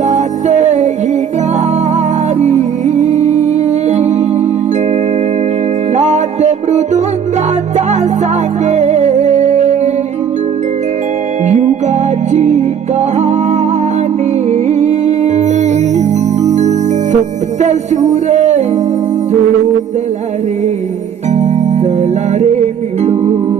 जाते ही न्यारी. नाद मृदुंगाचा सांगे. युगाची कहाणी. सप्त सुरे जुळून रे चला रे मिळू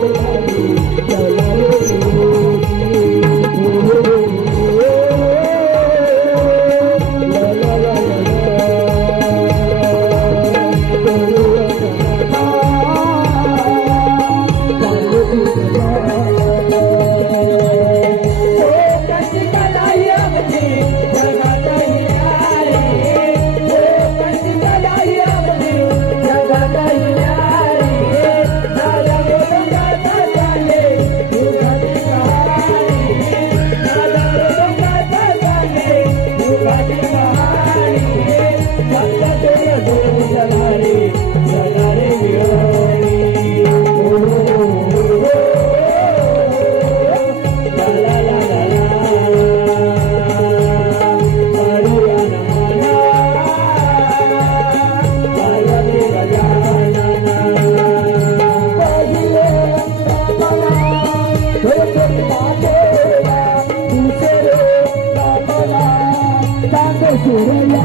తాకో సూరయ్య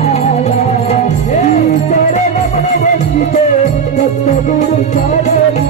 ఈ సరే రమణ కొత్త గురు సారే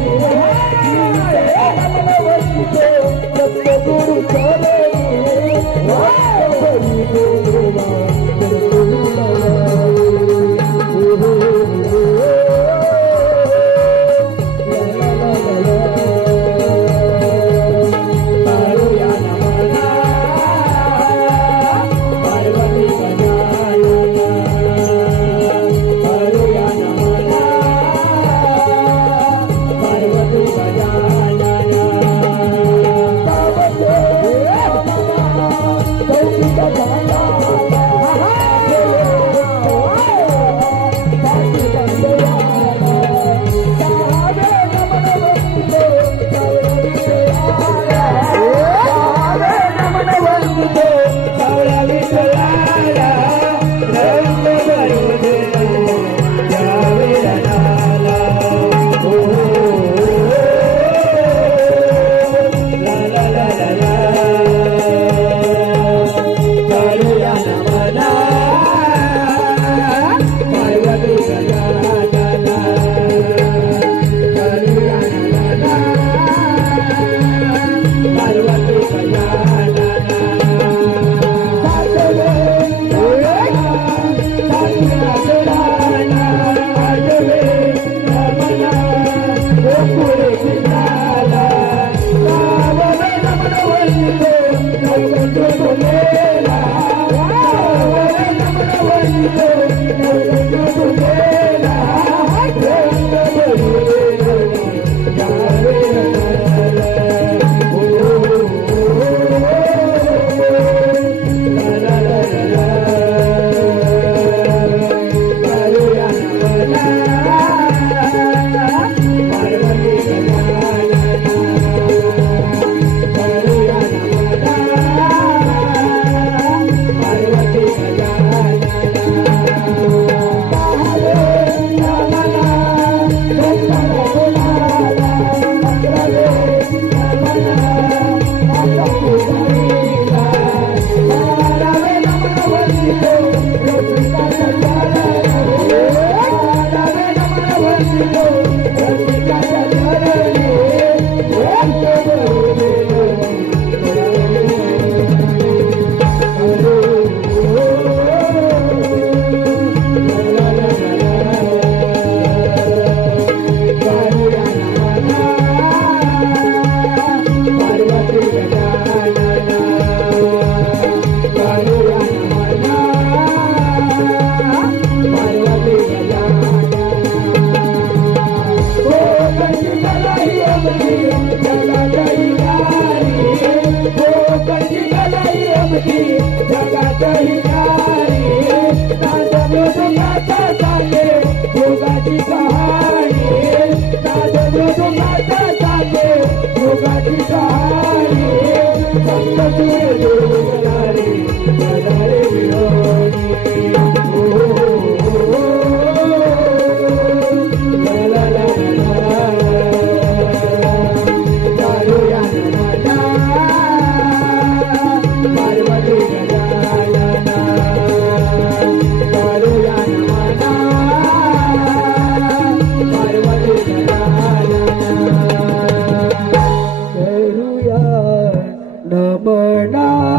the bird.